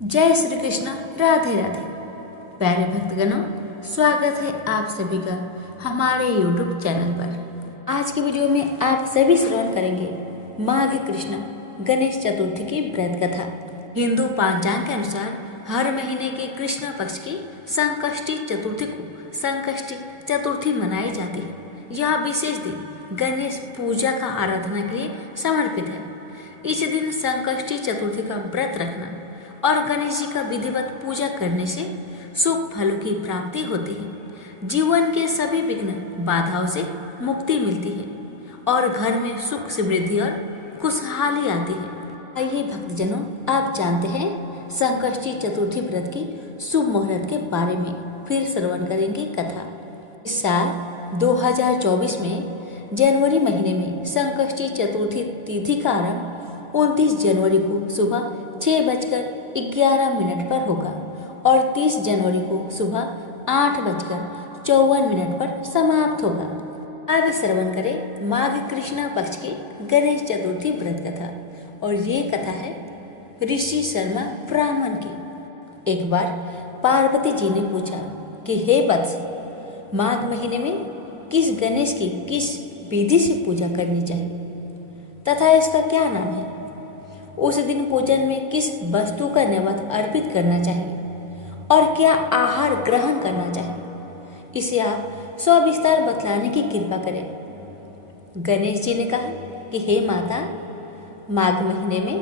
जय श्री कृष्ण। राधे राधे। प्यारे भक्तगणों, स्वागत है आप सभी का हमारे YouTube चैनल पर। आज की वीडियो में आप सभी श्रवण करेंगे माघ कृष्ण गणेश चतुर्थी की व्रत कथा। हिंदू पंचांग के अनुसार हर महीने के कृष्ण पक्ष की संकष्टी चतुर्थी को संकष्टी चतुर्थी मनाई जाती है। यह विशेष दिन गणेश पूजा का आराधना के लिए समर्पित है। इस दिन संकष्टी चतुर्थी का व्रत रखना और गणेश जी का विधिवत पूजा करने से सुख फलों की प्राप्ति होती है। जीवन के सभी विघ्न बाधाओं से मुक्ति मिलती है और घर में सुख समृद्धि और खुशहाली आती है। आइए भक्तजनों, आप जानते हैं संकष्टी चतुर्थी व्रत की शुभ मुहूर्त के बारे में फिर श्रवण करेंगे कथा। इस साल 2024 में जनवरी महीने में संकष्टी चतुर्थी तिथि का आरंभ 29 जनवरी को सुबह 6:11 पर होगा और 30 जनवरी को सुबह 8:54 पर समाप्त होगा। अब श्रवण करें माघ कृष्ण पक्ष की गणेश चतुर्थी व्रत कथा, और ये कथा है ऋषि शर्मा ब्राह्मण की। एक बार पार्वती जी ने पूछा कि हे वत्स, माघ महीने में किस गणेश की किस विधि से पूजा करनी चाहिए तथा इसका क्या नाम है? उस दिन पूजन में किस वस्तु का नैवेद्य अर्पित करना चाहिए और क्या आहार ग्रहण करना चाहिए, इसे आप सविस्तार बतलाने की कृपा करें। गणेश जी ने कहा कि हे माता, माघ महीने में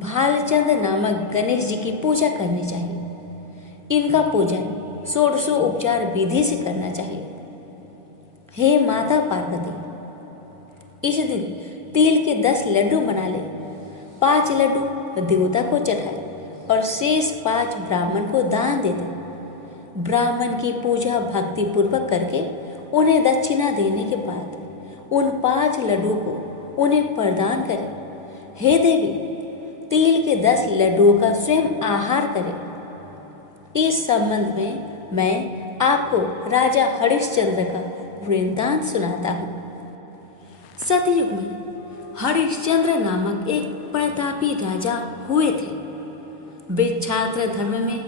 भालचंद नामक गणेश जी की पूजा करनी चाहिए। इनका पूजन षोडशोपचार विधि से करना चाहिए। हे माता पार्वती, इस दिन तिल के 10 लड्डू बना ले, 5 लड्डू देवता को चढ़ाए और शेष 5 ब्राह्मण को दान दे दे। ब्राह्मण की पूजा भक्ति पूर्वक करके उन्हें दक्षिणा देने के बाद उन 5 लड्डुओं को उन्हें प्रदान करें। हे देवी, तिल के 10 लड्डुओं का स्वयं आहार करें। इस संबंध में मैं आपको राजा हरिश्चंद्र का वृत्तांत सुनाता हूँ। सतयुग में हरिश्चंद्र नामक एक प्रतापी राजा हुए थे। वे छात्र धर्म में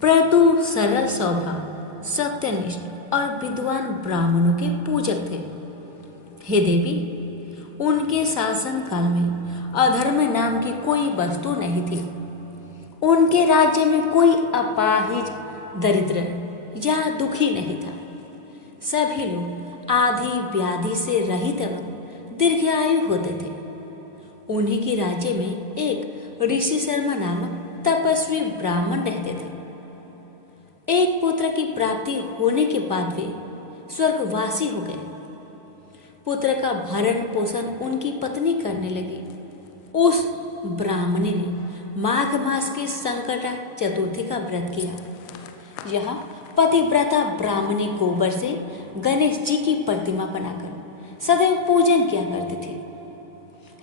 प्रतु सरल स्वभाव, सत्यनिष्ठ और विद्वान ब्राह्मणों के पूजक थे। हे देवी, उनके शासन काल में अधर्म नाम की कोई वस्तु नहीं थी। उनके राज्य में कोई अपाहिज, दरिद्र या दुखी नहीं था। सभी लोग आदि व्याधि से रहित एवं दीर्घायु होते थे। उन्हीं के राज्य में एक ऋषि शर्मा नामक तपस्वी ब्राह्मण रहते थे। एक पुत्र की प्राप्ति होने के बाद वे स्वर्गवासी हो गए। पुत्र का भरण पोषण उनकी पत्नी करने लगी। उस ब्राह्मणी ने माघ मास की संकटा चतुर्थी का व्रत किया। यह पतिव्रता ब्राह्मणी गोबर से गणेश जी की प्रतिमा बनाकर सदैव पूजन किया करती थी।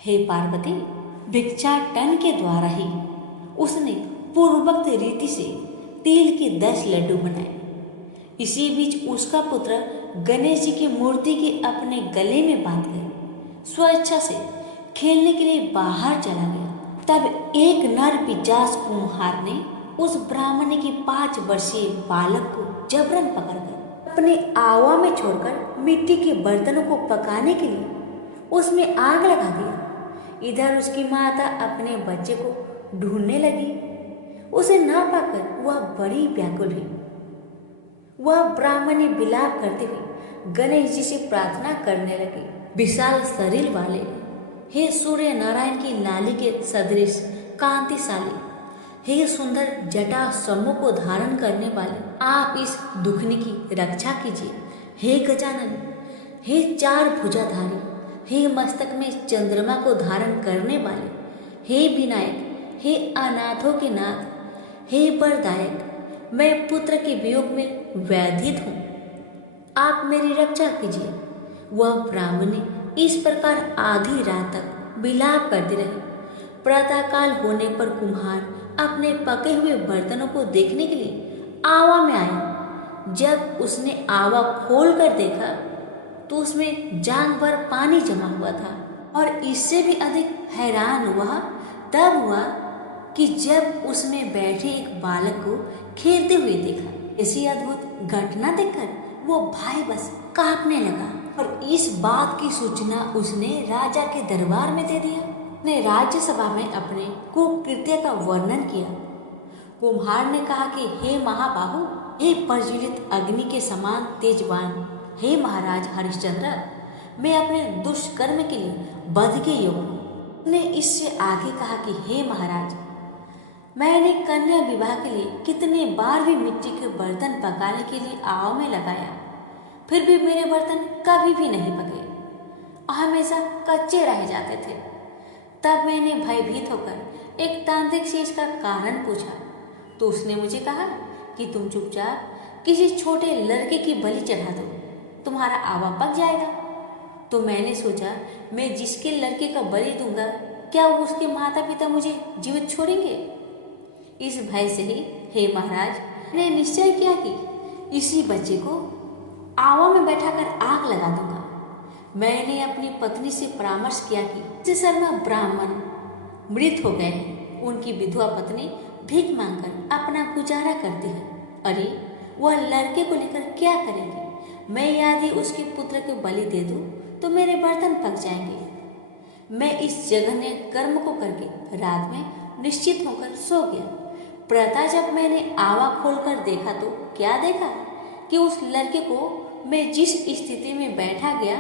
हे पार्वती, भिक्षाटन के द्वारा ही उसने पूर्वोक्त रीति से तिल के 10 लड्डू बनाए। इसी बीच उसका पुत्र गणेश जी की मूर्ति के अपने गले में बांध कर स्वेच्छा से खेलने के लिए बाहर चला गया। तब एक नर पिशाच कुम्हार ने उस ब्राह्मणी के 5 वर्षीय बालक को जबरन पकड़कर अपने आवा में छोड़कर मिट्टी के बर्तनों को पकाने के लिए उसमें आग लगा दिया। इधर उसकी माता अपने बच्चे को ढूंढने लगी। उसे ना पाकर वह बड़ी व्याकुल हुई। वह ब्राह्मणी विलाप करते हुए गणेश जी से प्रार्थना करने लगी। विशाल शरीर वाले, हे सूर्य नारायण की लाली के सदृश कांतिशाली, हे सुंदर जटा समूह को धारण करने वाले, आप इस दुखनी की रक्षा कीजिए। हे गजानन, हे 4 भुजाधारी, हे मस्तक में चंद्रमा को धारण करने वाले, हे विनायक, हे अनाथों के नाथ, हे वरदायक, मैं पुत्र के वियोग में व्यथित हूँ, आप मेरी रक्षा कीजिए। वह ब्राह्मणी इस प्रकार आधी रात तक विलाप करती रही। प्रातःकाल होने पर कुम्हार अपने पके हुए बर्तनों को देखने के लिए आवा में आया। जब उसने आवा खोल कर देखा तो उसमें जांग भर पानी जमा हुआ था, और इससे भी अधिक हैरान हुआ तब हुआ कि जब उसमें बैठे एक बालक को खेलते हुए देखा। ऐसी अद्भुत घटना देखकर वो भाई बस कांपने लगा और इस बात की सूचना उसने राजा के दरबार में दे दिया। ने राज्यसभा में अपने कुकृत्य का वर्णन किया। कुम्हार ने कहा कि हे महाबाहु, हे प्रज्वलित अग्नि के समान तेजवान, हे महाराज हरिश्चंद्र, मैं अपने दुष्कर्म के लिए वध के योग्य हूँ। ने इससे आगे कहा कि हे महाराज, मैंने कन्या विवाह के लिए कितने बार भी मिट्टी के बर्तन पकाने के लिए आव में लगाया, फिर भी मेरे बर्तन कभी भी नहीं पके, हमेशा कच्चे रह जाते थे। तब मैंने भयभीत होकर एक तांत्रिक से इसका कारण पूछा, तो उसने मुझे कहा कि तुम चुपचाप किसी छोटे लड़के की बलि चढ़ा दो, तुम्हारा आवा पक जाएगा। तो मैंने सोचा, मैं जिसके लड़के का बलि दूंगा, क्या उसके माता पिता मुझे जीवित छोड़ेंगे? इस भय से ही हे महाराज, मैंने निश्चय किया कि इसी बच्चे को आवा में बैठाकर आग लगा दूंगा। मैंने अपनी पत्नी से परामर्श किया कि जिस शर्मा ब्राह्मण मृत हो गए हैं, उनकी विधवा पत्नी भीख मांगकर अपना गुजारा करती है। अरे वह लड़के को लेकर क्या करेगी? मैं यदि उसके पुत्र को बलि दे दूं तो मेरे बर्तन पक जाएंगे। मैं इस जघन्य कर्म को करके रात में निश्चित होकर सो गया। प्रातः जब मैंने आवा खोलकर देखा तो क्या देखा कि उस लड़के को मैं जिस स्थिति में बैठा गया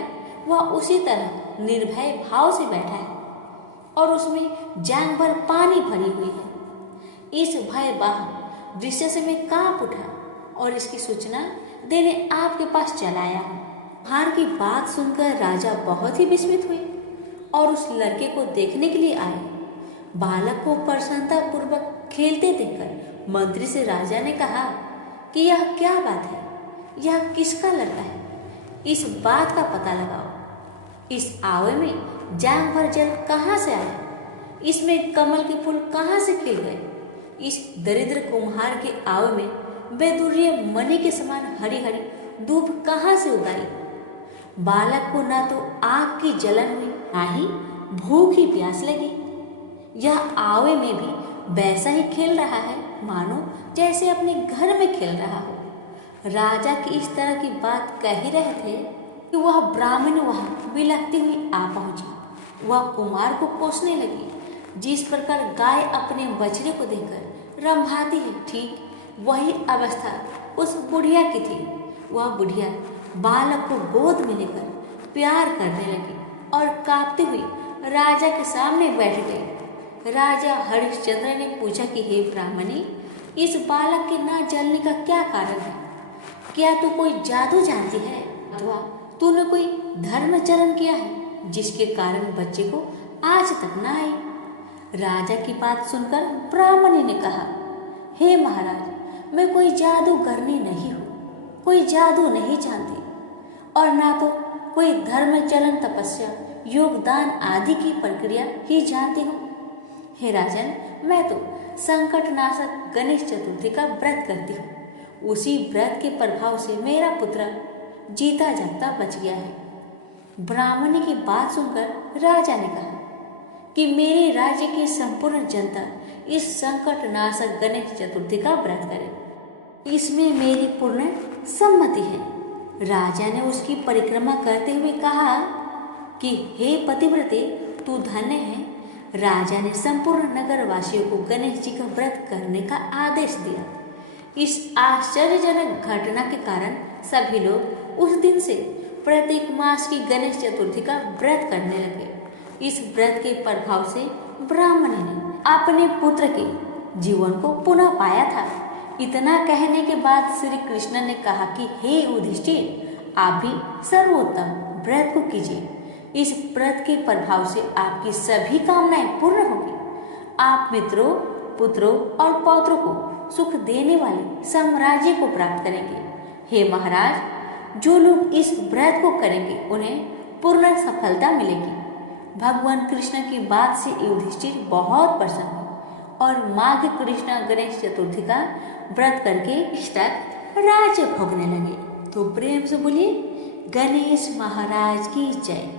वह उसी तरह निर्भय भाव से बैठा है और उसमें जांग भर पानी भरी हुई है। इस भयावह दृश्य से मैं कांप उठा और इसकी सूचना देने आपके पास चला आया हूँ। हार की बात सुनकर राजा बहुत ही विस्मित हुए और उस लड़के को देखने के लिए आए। बालक को प्रसन्नता पूर्वक खेलते देखकर मंत्री से राजा ने कहा कि यह क्या बात है, यह किसका लड़का है? इस बात का पता लगाओ। इस आवे में जांग भर जल कहाँ से आया? इसमें कमल के फूल कहाँ से खिल गए? इस दरिद्र कुम्हार के आवे में बेदुर्य मणि के समान हरी हरी धूप कहाँ से उगाई? बालक को ना तो आग की जलन हुई, ना ही भूख ही प्यास लगी। यह आवे में भी वैसा ही खेल रहा है मानो जैसे अपने घर में खेल रहा हो। राजा की इस तरह की बात कह ही रहे थे कि वह ब्राह्मण वहां बिलखती हुई आ पहुंची। वह कुमार को कोसने लगी। जिस प्रकार गाय अपने बछड़े को देखकर रंभाती है, ठीक वही अवस्था उस बुढ़िया की थी। वह बुढ़िया बालक को गोद में लेकर प्यार करने लगी और कांपती हुई राजा के सामने बैठ गई। राजा हरिश्चंद्र ने पूछा कि हे ब्राह्मणी, इस बालक के ना जलने का क्या कारण है? क्या तू कोई जादू जानती है अथवा तूने कोई धर्मचरण किया है जिसके कारण बच्चे को आज तक न आई? राजा की बात सुनकर ब्राह्मणी ने कहा, हे महाराज, मैं कोई जादूगरनी नहीं हूँ, कोई जादू नहीं जानती और ना तो कोई धर्मचरण, तपस्या, योगदान आदि की प्रक्रिया ही जानती हूँ। हे राजन, मैं तो संकटनाशक गणेश चतुर्थी का व्रत करती हूँ। उसी व्रत के प्रभाव से मेरा पुत्र जीता जागता बच गया है। ब्राह्मणी की बात सुनकर राजा ने कहा कि मेरे राज्य की संपूर्ण जनता इस संकटनाशक गणेश चतुर्थी का व्रत करे, इसमें मेरी पूर्ण सम्मति है। राजा ने उसकी परिक्रमा करते हुए कहा कि हे पतिव्रते, तू धन्य है। राजा ने संपूर्ण नगर वासियों को गणेश जी का व्रत करने का आदेश दिया। इस आश्चर्यजनक घटना के कारण सभी लोग उस दिन से प्रत्येक मास की गणेश चतुर्थी का व्रत करने लगे। इस व्रत के प्रभाव से ब्राह्मणी ने अपने पुत्र के जीवन को पुनः पाया था। इतना कहने के बाद श्री कृष्ण ने कहा कि हे युधिष्ठिर, आप भी सर्वोत्तम व्रत को कीजिए। इस व्रत के प्रभाव से आपकी सभी कामनाएं पूर्ण होगी। आप मित्रों, पुत्रों और पौत्रों को सुख देने वाले साम्राज्य को प्राप्त करेंगे। हे महाराज, जो लोग इस व्रत को करेंगे उन्हें पूर्ण सफलता मिलेगी। भगवान कृष्ण की बात से युधिष्ठिर बहुत प्रसन्न हुए और माघ कृष्ण गणेश चतुर्थी का व्रत करके इस तक राज्य भोगने लगे। तो प्रेम से बोलिए गणेश महाराज की जय।